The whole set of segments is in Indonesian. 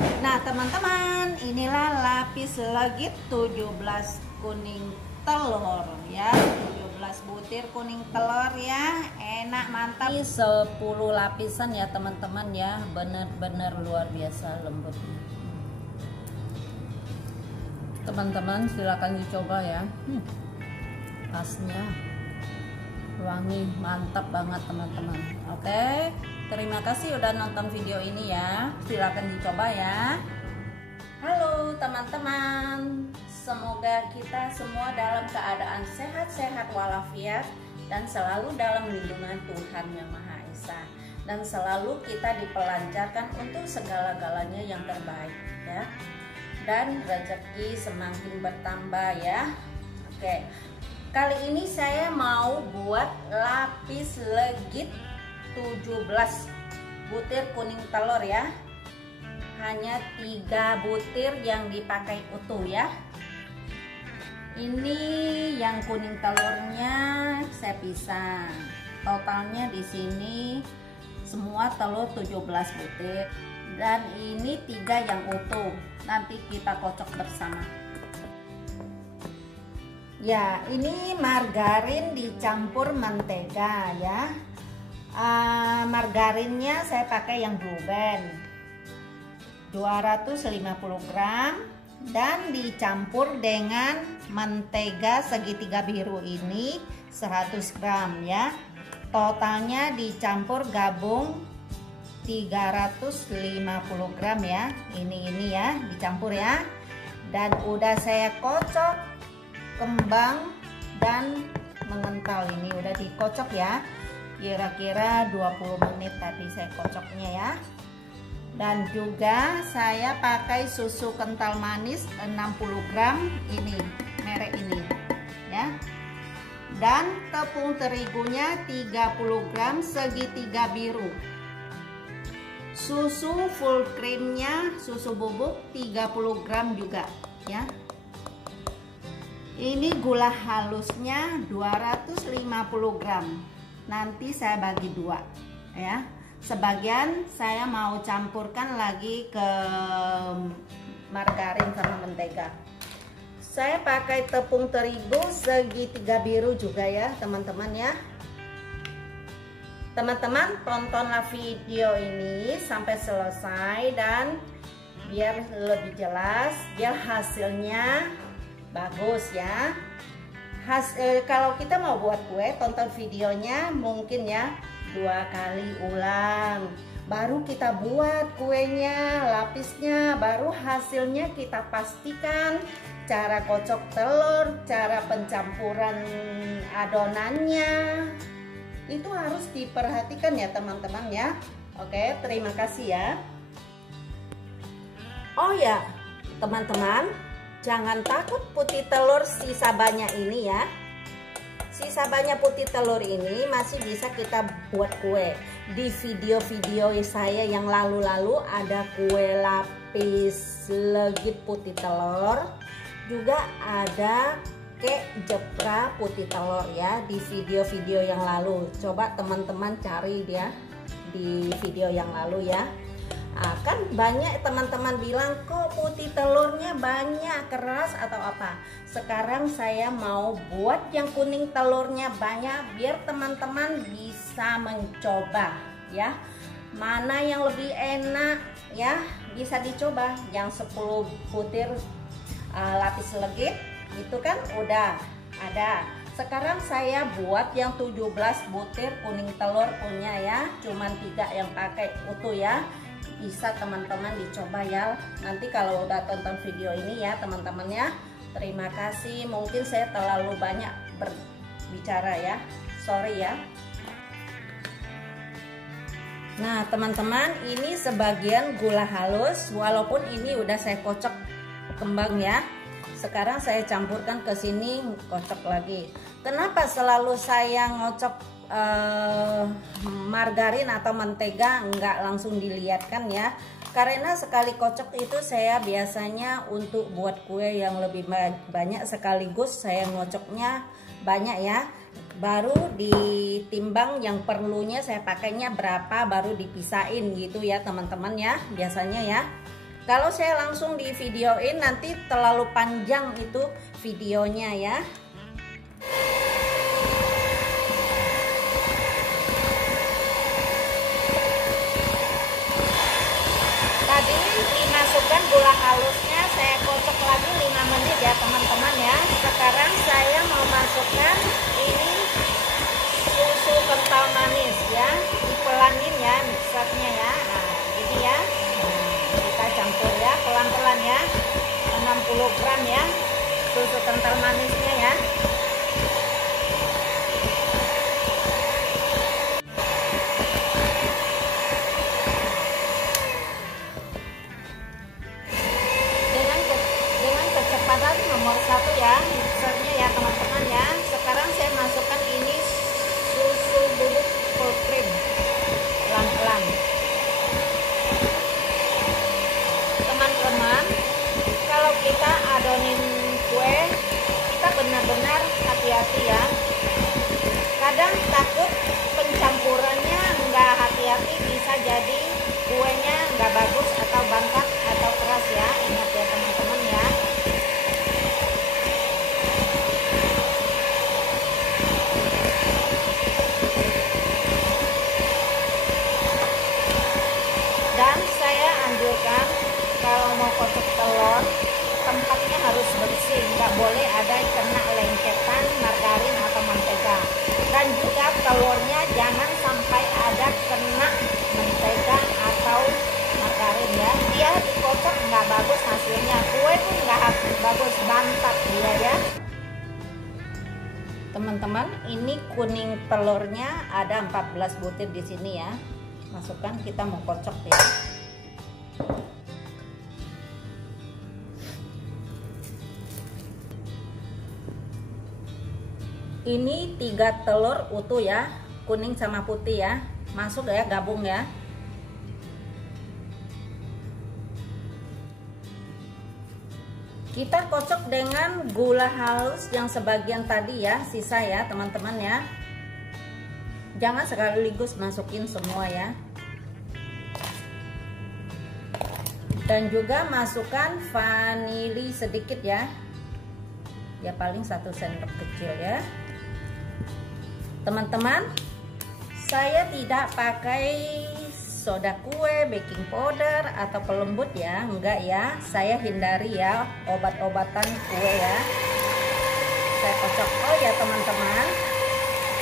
Nah teman-teman, inilah lapis legit 17 kuning telur ya, 17 butir kuning telur ya, enak mantap. Ini 10 lapisan ya teman-teman ya, bener-bener luar biasa lembutnya. Teman-teman silakan dicoba ya. Pasnya wangi, mantap banget teman-teman. Oke, terima kasih udah nonton video ini ya, silakan dicoba ya. Halo teman-teman, semoga kita semua dalam keadaan sehat-sehat walafiat dan selalu dalam lindungan Tuhan Yang Maha Esa, dan selalu kita dipelancarkan untuk segala-galanya yang terbaik ya, dan rezeki semakin bertambah ya. Oke, kali ini saya mau buat lapis legit 17 butir kuning telur ya. Hanya 3 butir yang dipakai utuh ya. Ini yang kuning telurnya saya pisah. Totalnya di sini semua telur 17 butir dan ini 3 yang utuh. Nanti kita kocok bersama. Ya, ini margarin dicampur mentega ya. Margarinnya saya pakai yang Blue Band 250 gram dan dicampur dengan mentega segitiga biru ini 100 gram ya. Totalnya dicampur gabung 350 gram ya. Ini ya dicampur ya. Dan udah saya kocok kembang dan mengental, ini udah dikocok ya. Kira-kira 20 menit tadi saya kocoknya ya. Dan juga saya pakai susu kental manis 60 gram, ini merek ini ya. Dan tepung terigunya 30 gram segitiga biru. Susu full creamnya, susu bubuk 30 gram juga ya. Ini gula halusnya 250 gram. Nanti saya bagi 2 ya. Sebagian saya mau campurkan lagi ke margarin sama mentega. Saya pakai tepung terigu segitiga biru juga ya teman-teman ya. Teman-teman tontonlah video ini sampai selesai dan biar lebih jelas, biar hasilnya bagus ya. Kalau kita mau buat kue, tonton videonya mungkin ya 2 kali ulang, baru kita buat kuenya, lapisnya, baru hasilnya kita pastikan. Cara kocok telur, cara pencampuran adonannya itu harus diperhatikan ya teman-teman ya. Oke, terima kasih ya. Oh ya teman-teman, jangan takut putih telur sisa banyak ini ya. Sisa banyak putih telur ini masih bisa kita buat kue. Di video-video saya yang lalu-lalu ada kue lapis legit putih telur, juga ada kek jepra putih telur ya di video-video yang lalu. Coba teman-teman cari dia di video yang lalu ya. Kan banyak teman-teman bilang kok putih telurnya banyak, keras atau apa. Sekarang saya mau buat yang kuning telurnya banyak biar teman-teman bisa mencoba ya. Mana yang lebih enak ya, bisa dicoba. Yang 10 butir lapis legit itu kan udah ada. Sekarang saya buat yang 17 butir kuning telur punya ya. Cuman 3 yang pakai utuh ya. Bisa teman-teman dicoba ya. Nanti kalau udah tonton video ini ya teman-teman ya. Terima kasih, mungkin saya terlalu banyak berbicara ya, sorry ya. Nah teman-teman, ini sebagian gula halus, walaupun ini udah saya kocok kembang ya. Sekarang saya campurkan ke sini, kocok lagi. Kenapa selalu saya ngocok margarin atau mentega nggak langsung dilihatkan ya, karena sekali kocok itu saya biasanya untuk buat kue yang lebih banyak sekaligus saya ngocoknya banyak ya, baru ditimbang yang perlunya saya pakainya berapa baru dipisahin gitu ya teman-teman ya biasanya ya. Kalau saya langsung di videoin nanti terlalu panjang itu videonya ya. Tadi dimasukkan gula halusnya, saya kocok lagi 5 menit ya teman-teman ya. Sekarang saya mau masukkan ini susu kental manis ya, dipelanin ya mixernya ya. Nah, ini ya. Kita campur ya pelan-pelan ya, 60 gram ya susu kental manisnya ya. Dengan kecepatan nomor 1 ya mixernya ya teman-teman ya. Sekarang saya masukkan ini susu bubuk full cream pelan-pelan. Teman-teman, kalau kita adonin kue, kita benar-benar hati-hati ya. Kadang takut pencampurannya nggak hati-hati, bisa jadi kuenya nggak bagus atau bangkat atau keras ya. Ingat ya teman-teman ya. Dan saya anjurkan kalau mau kocok telur, tempatnya harus bersih, nggak boleh ada kena lengketan margarin atau mentega. Dan juga telurnya jangan sampai ada kena mentega atau margarin ya. Dia dikocok nggak bagus hasilnya, kue pun nggak bagus, bantat dia ya. Teman-teman, ini kuning telurnya ada 14 butir di sini ya. Masukkan, kita mau kocok ya. Ini 3 telur utuh ya, kuning sama putih ya. Masuk ya, gabung ya. Kita kocok dengan gula halus yang sebagian tadi ya, sisa ya teman-teman ya. Jangan sekaligus masukin semua ya. Dan juga masukkan vanili sedikit ya. Ya paling 1 sendok kecil ya. Teman-teman, saya tidak pakai soda kue, baking powder atau pelembut ya, enggak ya. Saya hindari ya obat-obatan kue ya. Saya kocok. Oh ya teman-teman,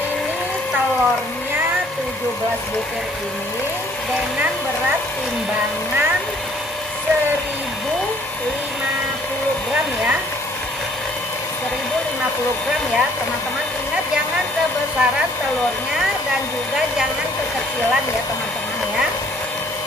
ini telurnya 17 butir ini dengan berat timbangan 1050 gram ya. 1050 gram ya teman-teman. Ingat jangan kebesaran telurnya dan juga jangan kekecilan ya teman-teman ya.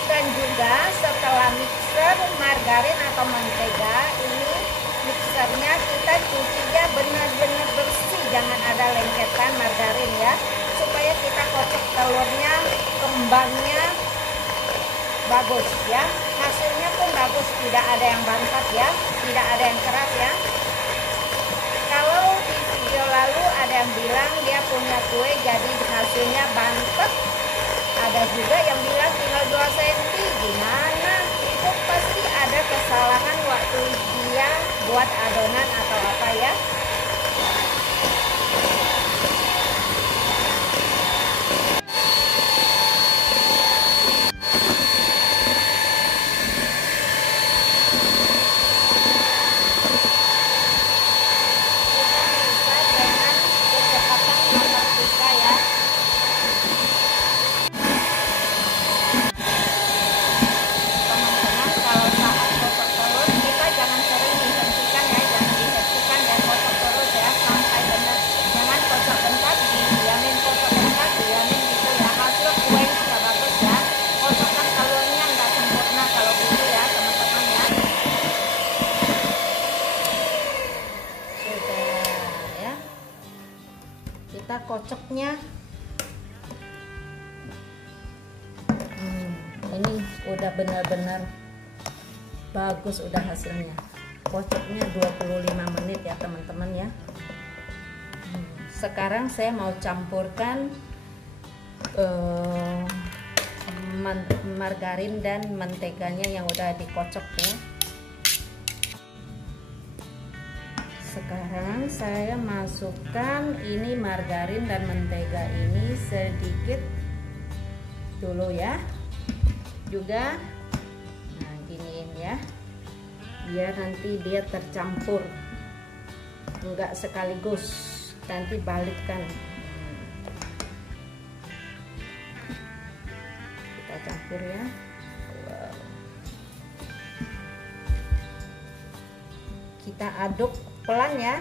Dan juga setelah mixer margarin atau mentega, ini mixernya kita cucinya benar-benar bersih, jangan ada lengketan margarin ya, supaya kita kocok telurnya kembangnya bagus ya, hasilnya pun bagus, tidak ada yang bantat ya, tidak ada yang keras ya. Kalau di video lalu ada yang bilang dia punya kue jadi hasilnya bantet, ada juga yang bilang tinggal 2 cm. Gimana? Itu pasti ada kesalahan waktu dia buat adonan atau apa ya. Kita kocoknya ini udah benar-benar bagus, udah hasilnya. Kocoknya 25 menit ya teman-teman ya. Sekarang saya mau campurkan margarin dan menteganya yang udah dikocok ya. Sekarang saya masukkan ini margarin dan mentega ini sedikit dulu ya. Juga nah giniin ya, biar nanti dia tercampur, enggak sekaligus, nanti balikkan. Kita campur ya. Wow. Kita aduk pelan ya.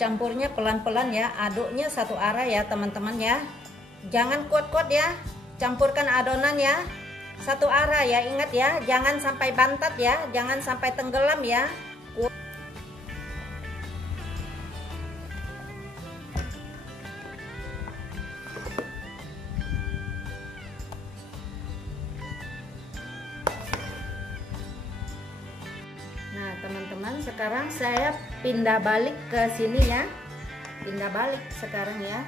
Campurnya pelan-pelan ya, aduknya satu arah ya teman-teman ya. Jangan kuat-kuat ya. Campurkan adonan ya, satu arah ya, ingat ya, jangan sampai bantat ya, jangan sampai tenggelam ya. Nah teman-teman, sekarang saya pindah balik ke sini ya, pindah balik sekarang ya.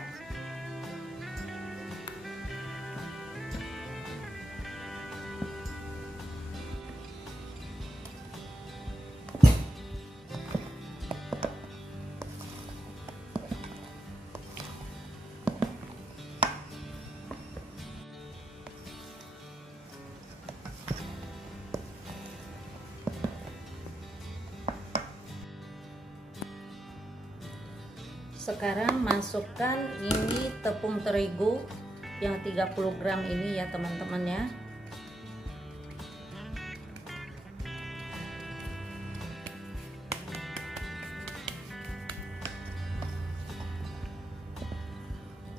Sekarang masukkan ini tepung terigu yang 30 gram ini ya teman-teman ya.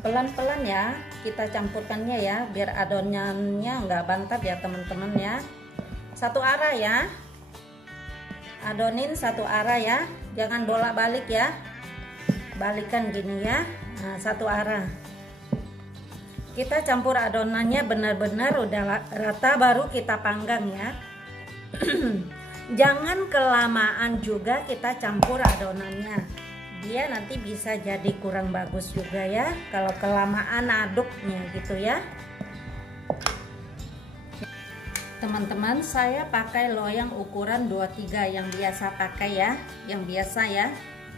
Pelan-pelan ya kita campurkannya ya, biar adonannya nggak bantat ya teman-teman ya. Satu arah ya, adonin satu arah ya, jangan bolak-balik ya. Balikan gini ya. Nah, satu arah. Kita campur adonannya benar-benar udah rata baru kita panggang ya. Jangan kelamaan juga kita campur adonannya, dia nanti bisa jadi kurang bagus juga ya kalau kelamaan aduknya gitu ya. Teman-teman, saya pakai loyang ukuran 23 yang biasa pakai ya, yang biasa ya.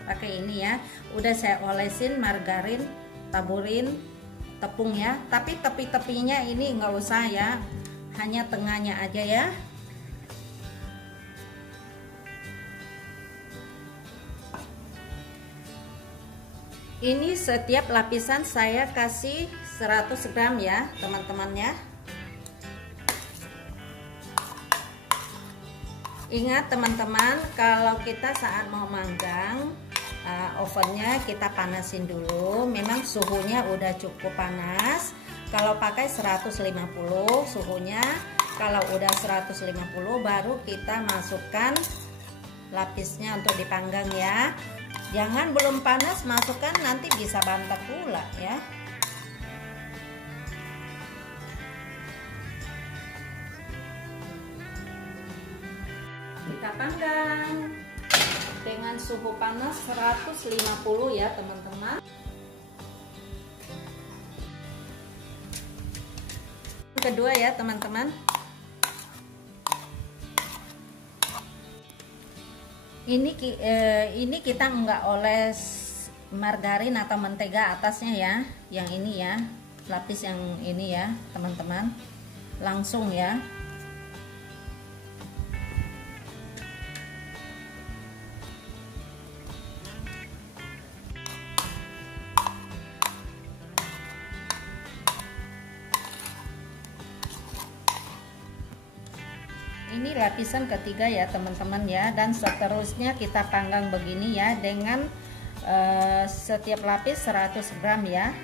Pakai ini ya, udah saya olesin margarin, taburin tepung ya, tapi tepi-tepinya ini nggak usah ya, hanya tengahnya aja ya. Ini setiap lapisan saya kasih 100 gram ya teman-teman ya. Ingat teman-teman, kalau kita saat mau manggang, ovennya kita panasin dulu. Memang suhunya udah cukup panas. Kalau pakai 150 suhunya, kalau udah 150 baru kita masukkan lapisnya untuk dipanggang ya. Jangan belum panas masukkan, nanti bisa bantat pula ya. Kita panggang dengan suhu panas 150 ya teman-teman. Kedua ya teman-teman, ini kita nggak oles margarin atau mentega atasnya ya, yang ini ya, lapis yang ini ya teman-teman, langsung ya. Ini lapisan ketiga ya teman-teman ya, dan seterusnya kita panggang begini ya, dengan setiap lapis 100 gram ya.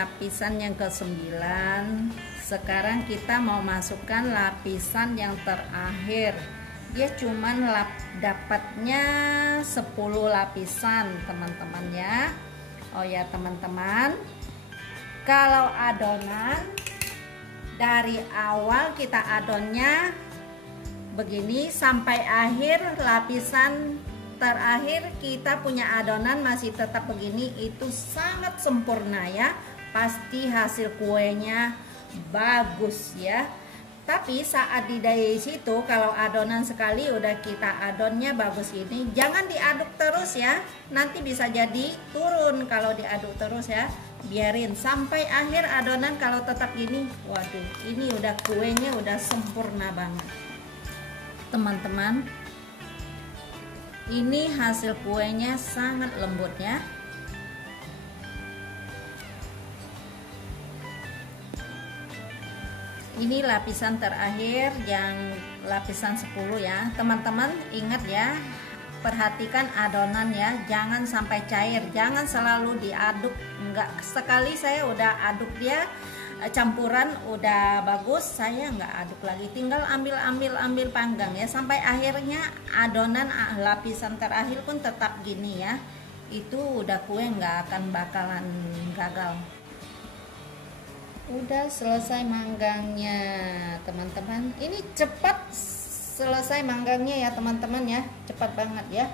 lapisan yang ke-9. Sekarang kita mau masukkan lapisan yang terakhir. Dia cuman dapatnya 10 lapisan teman-teman ya. Oh ya teman-teman, kalau adonan dari awal kita adonnya begini sampai akhir lapisan terakhir kita punya adonan masih tetap begini, itu sangat sempurna ya. Pasti hasil kuenya bagus ya. Tapi saat di dari situ kalau adonan sekali udah kita adonnya bagus ini, jangan diaduk terus ya. Nanti bisa jadi turun kalau diaduk terus ya. Biarin sampai akhir adonan. Kalau tetap gini, waduh, ini udah kuenya udah sempurna banget. Teman-teman, ini hasil kuenya sangat lembut ya. Ini lapisan terakhir yang lapisan 10 ya. Teman-teman ingat ya, perhatikan adonan ya, jangan sampai cair, jangan selalu diaduk. Enggak, sekali saya udah aduk dia campuran udah bagus, saya nggak aduk lagi, tinggal ambil panggang ya sampai akhirnya adonan lapisan terakhir pun tetap gini ya. Itu udah kue nggak akan bakalan gagal. Udah selesai manggangnya teman-teman. Ini cepat selesai manggangnya ya teman-teman ya, cepat banget ya.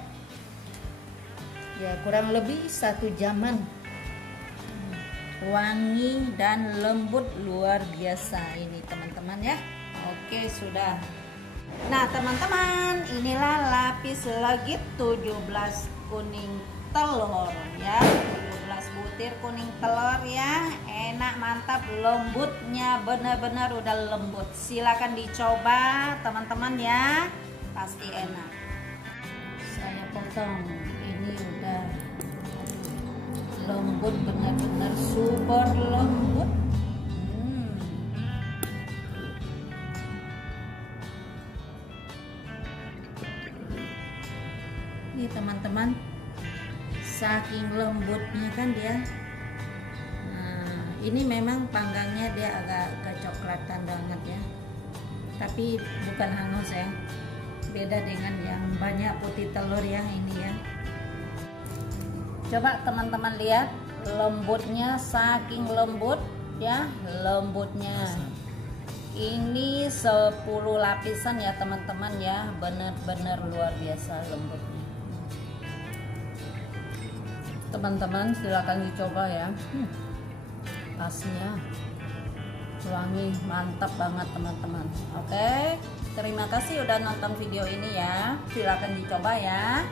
Ya kurang lebih 1 jaman. Wangi dan lembut luar biasa ini teman-teman ya. Oke sudah. Nah teman-teman, inilah lapis legit 17 kuning telur ya, 17 butir kuning telur ya. Enak, mantap, lembutnya benar-benar udah lembut. Silakan dicoba teman-teman ya, pasti enak. Saya potong, ini udah lembut, benar-benar super lembut. Ini teman-teman, saking lembutnya kan dia. Nah, ini memang panggangnya dia agak kecoklatan banget ya, tapi bukan hangus ya, beda dengan yang banyak putih telur yang ini ya. Coba teman-teman lihat lembutnya, saking lembut ya, lembutnya. Ini 10 lapisan ya teman-teman ya, benar-benar luar biasa lembutnya. Teman-teman silakan dicoba ya. Pasnya wangi, mantap banget teman-teman. Oke, terima kasih udah nonton video ini ya, silakan dicoba ya.